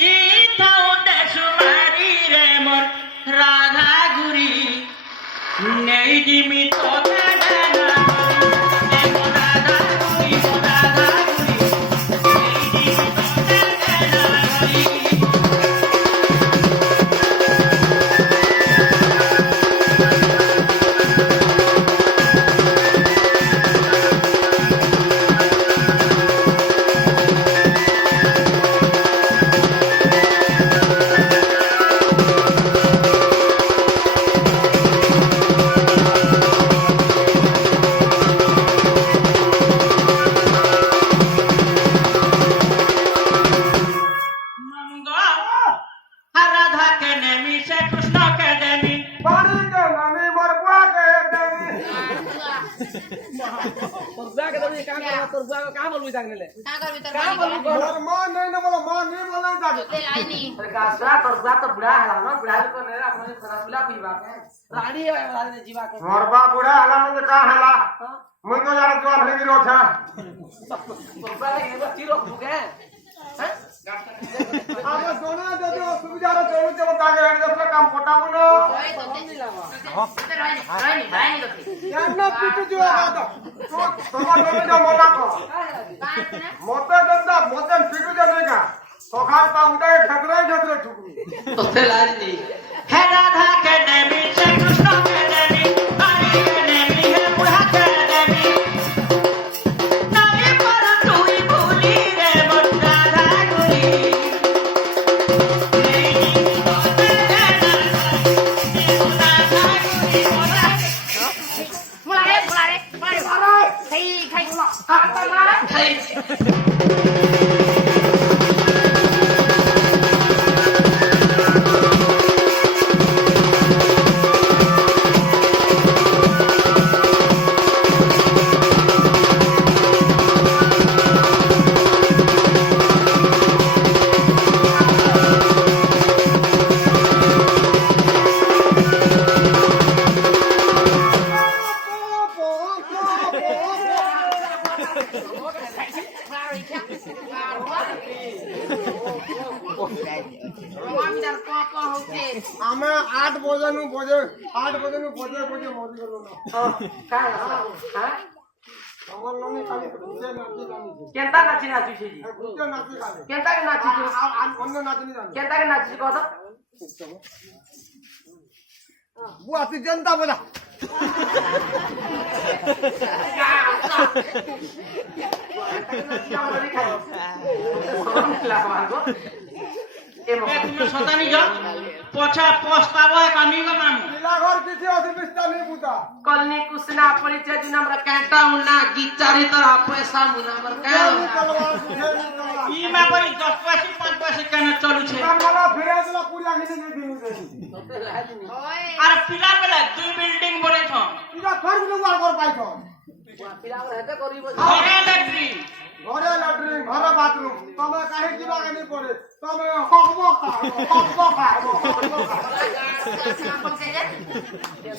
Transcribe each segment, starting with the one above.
জিথাও দেশমারি রে মোর রাধা গুরি নেই দিমি তোকে দেনা এ মোর রাধা গুরি নেই দিমি তোকে দেনা গুরি मरबा बुढ़ा हला में का हला मुई तो यार जवान है गिरो था मरबा के तीरो भुगे हैं अब सोना दे दो सुविधा रे चलो चलो ताके हेड दसला काम कोटा बनो यार ना पिटू जो आ तो तोमा दोने जो मोटा को मोटा दंदा मोटन पिटू जो देगा सोखा ता उठे ढकरे ठुकरी तो ते लाज नहीं है राधा के देवी से कृष्ण के देवी हरि के देवी है बुढ़ा के देवी नहीं पर तू ही भूली रे मोर राधा गुरी नहीं दिमी तोते देना ए मोर राधा गुरी मुलारे खाई मुला आमे 8 बजे नु बजे मरी गलो ना का हां हमर ननी खाली पूछे नाची जानी केंता नाची नाची छी जी पूछे नाची खाली केंता के नाची छी आ अन्य नाची नहीं जानी केंता के नाची को तो बुआ तू जनता बजा ए तुम सतानी जा पछा पछतावा कामी का मामू लीलाघर किसी अधिविष्टा नहीं बुता कलनी कुसना परिचय दिन हमरा काटा उना गिचारी तरह पैसा मुना हमर का ई में कोई 10 पैसे 5 पैसे कहना चलू छे मला फिरे देला पूरा किसी नहीं दिनु दे अरे पिला बेला दुई बिल्डिंग बने छ इला खर्च लोग और पाई छ पिला हेते करिब घरे लैट्रिन घरे लैट्रिन घरे बाथरूम तमे काहे जीवा के नहीं पड़े तमे हकबो खाबो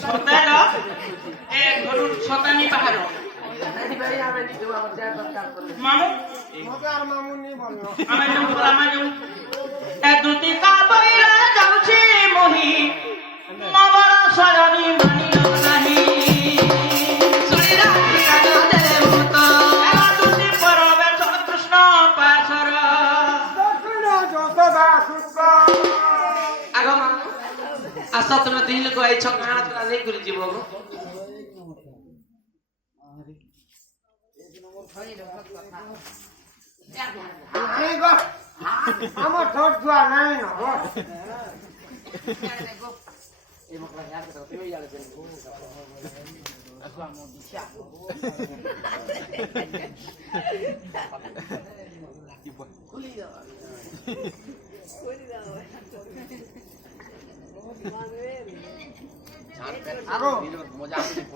सतालो ए घरु सतानी बाहर नहीं भाई हमें नहीं दुआ मत जा काम कर मामू मजार मामू नहीं बोलनो ଆମେ ଯୋଉ ଆମେ ଯୋଉ ଏ ଦୁତି କା ବଇରା ଯାଉଛି ମୋହି ମମର ସଜନି ମାନିଲ ନାହିଁ ଶୁଣି ରାତି ରାଜ ଦେଲେ ଭୂତ ଦୁତି ପରବେ କୃଷ୍ଣ ପାଶର दक्षिण जो सदा सुख आगो मा आसा तुम दिल को आई छ काना तोरा नहीं गुरु जीवो नहीं गो हमर छोट छुआ नहीं न हो ए मकला यार के तो यार के असवा मो दिशा खुली जा आगो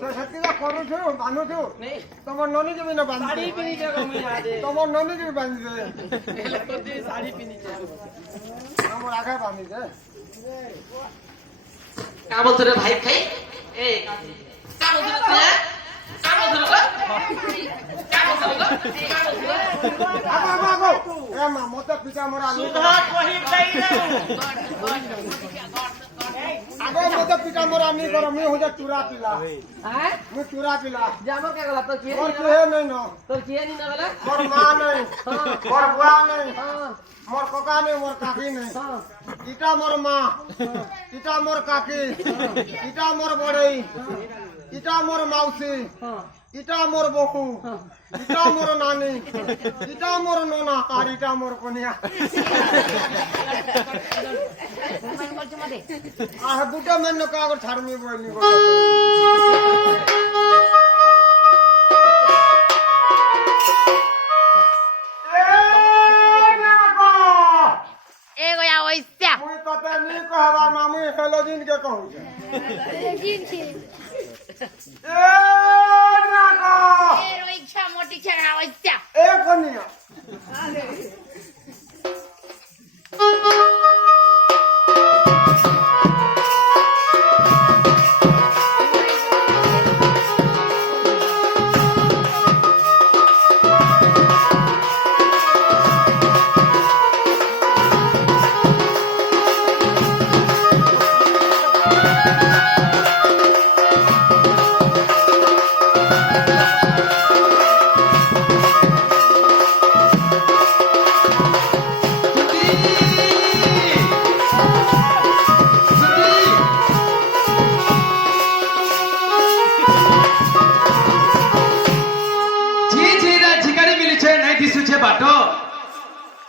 तो सत्तीला करू छु बानु छु नहीं तमर ननी के बिना बांध साड़ी पिनी जे कमी आ दे तमर ननी के बांध दे एला तो दी साड़ी पिनी जे हमर आगे बांध दे का बोलत रे भाई खाई ए का बोलत रे का আগো এ মা মতে পিতা মোরা আমি सुधा कही गई আগো মতে পিতা মোরা আমি করো আমি হয়ে চুরা পিলা হ্যাঁ আমি চুরা পিলা যে আমার কে গলা তো কি মোর কেহে নাই ন তোর কি নি না গলা মোর মা নাই মোর বুয়া নাই হ্যাঁ মোর ককা নাই মোর কাকি নাই হ্যাঁ ইটা মোর মা ইটা মোর কাকি ইটা মোর বড়ই ইটা মোর মাউসি হ্যাঁ ইটা মোর বহু ইটা মোর নানি ইটা মোর ননা আর ইটা মোর কনিয়া মানে বলছো মতে আহ দুটো মেন কাগজ ছাড়মি বইনি এ গয়া ওইসা মুই ততে নি কহবার মামু হেলো দিন কে कहू এ নাগো এ রইছা মোটি ছাড়া ওইসা এ কনিয়া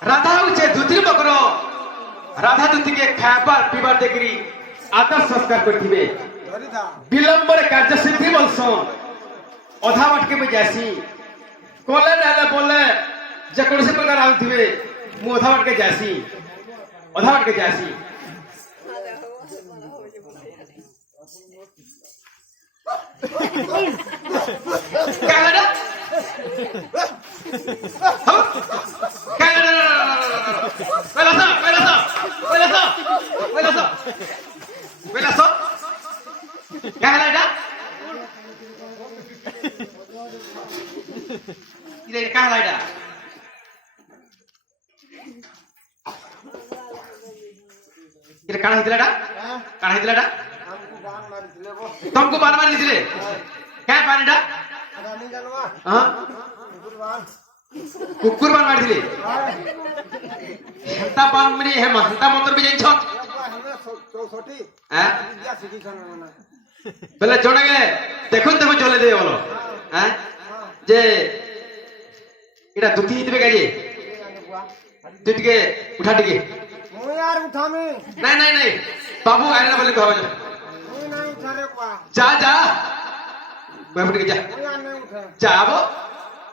राधा उचे दुतिर बकर राधा दुती के खाबार पीबार देखरी आदर संस्कार करथिबे धरी दा विलंबर कार्य सिद्धि बोलसन अधा बाटके में जासी कोले नाले बोले जे कोनसे प्रकार आउथिबे मु अधा बाटके जासी अधा बाटके जासी क्या है ना हम क्या है ना Wela क्या है ना इधर क्या है ना इधर कहाँ हिदला डा कहाँ हिदला डा हमको बाण मारी दिले वो तुमको बाण मारी दिले क्या पानी डा रानी जानवा हाँ कुर्बान कुकुर बाण मारी दिले हंता बाण मरी है हंता मोटर भी जाइन छत हमें छोटी हैं या सिटी खाना বেলা জনগে দেখুন তুমি চলে দেবে বলো হ্যাঁ যে এটা দুটি দিবে কাজে তুই টিকে উঠা টিকে মুই আর উঠামি নাই নাই নাই বাবু আইনা বলে কহব মুই নাই উঠারে কোয়া যা যা বাবু টিকে যা মুই আর নাই উঠা যাবো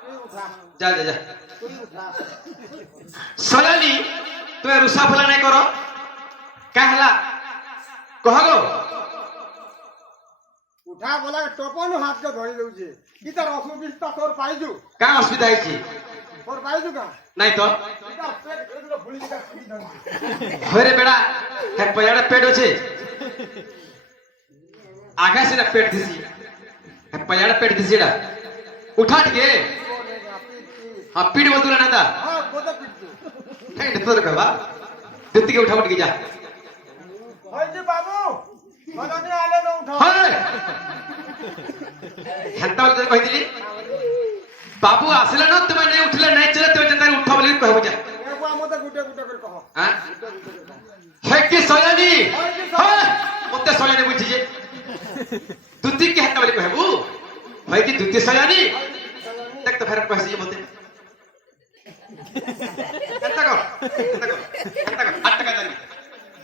তুই উঠা যা যা যা তুই উঠা সজানি তুমি রুসা ফলা নাই করো কা হলা কহ গো উঠা বলা টপনু হাত কে ধরি দউছে কি তার অসুবিধা তোর পাইজু কা অসুবিধা হইছি তোর পাইজু কা নাই তো এটা পেট এগুলো ভুলি দিটা খুলি দাও হরে বেড়া এক পয়াড়া পেট আছে आगे से पेट दिसी पयाड़ा पेट दिसी एडा उठा टिके हां पीठ बदुला नंदा हां कोदा पिटू नहीं तो करवा दुत्ती के उठा टिके जा होय जी बाबू मनाने आले न उठा हाय हंता बोल कहि दिली बाबू आसला न तुम नहीं उठले नहीं चले तो जंता उठा बोली कहबो जा एगो मते गुटे गुटे कर कहो हां है कि सयानी हां मते सयानी बुझी जे दुत्ती के हंता बोली कहबो है कि दुत्ती सयानी तक तो फिर कहसी मते कत्ता को आठ टका दानी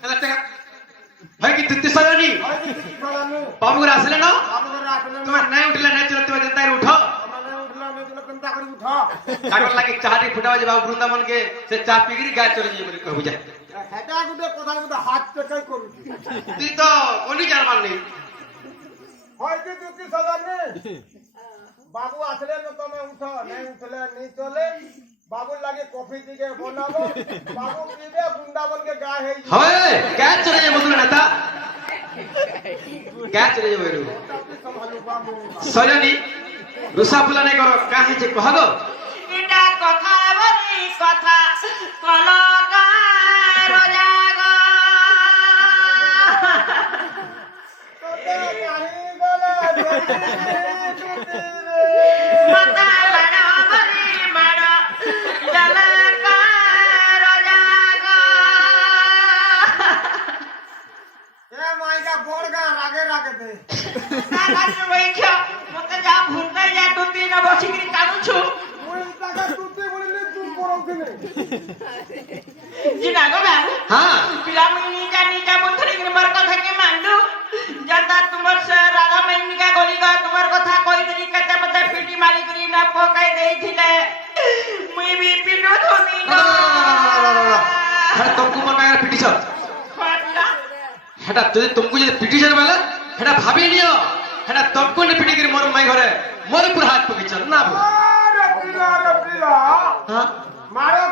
आठ टका भाई की दुत्ती सयानी होय जी किसी फलानु बाबू रे आसले न बाबू रे आसले तुम नहीं उठले नहीं चले तुम जंता उठो मने उठला नहीं चलो कंता करी उठा कागज लागे चाहती फुटावा जे बाबू वृंदावन के से चा पीगिरी गाय चले जी बोली कहबो जा हेटा गुटे कथा गुटे हाथ पे कई करू ती तो ओनी जान मान नहीं होय जी किसी सजाने बाबू आसले न तमे उठो नहीं उठले नहीं चले बाबू लागे कॉफी दी के बनाबो बाबू पीबे वृंदावन के गाय है होय क्या चले जे बदुला नाता क्या चले जे बोलू संभालू बाबू सजनी রুষা ফুলা নাই কর কাহে যে কহ গো এটা কথা বলি কথা কলকার জাগ তোতে কাহি গলে মাতা মাড় বলি মাড় জলকার জাগ এ মাইকা বড়গা রাগে রাগে দে না গাছে বইছো মতে যা ভুলতে যা তো তিন বসিকি কানুছু মুই তাকে তুতে বলিলে তুই করছিস জিনা গো বাবু হ্যাঁ ପିଲାମାନେ ନିଜା ନିଜା ବୁଦ୍ଧିରେ ମୋର କଥା କି ମାନୁ ଯେନ୍ତା ତୁମର ସେ ରାଧା ମେନିକା ଗଲିଗା ତୁମର କଥା କହିଦେଲି କେତେ ମତେ ପିଟି ମାରିକରି ନା ପକାଇ ଦେଇଥିଲେ ମୁଇଁ ବି ପିଟୁ ଧୁନି ହେଟା ତମକୁ ମନ ପାଖରେ ପିଟିଛ হেটা যদি তোমাকে যদি পিটিছন বেলে হেটা ভাবি নিও হেটা তমকু নে পিটি করে মোর মাই ঘরে মোর পুরা হাত পকিছ না আরে পিলা হ্যাঁ মারো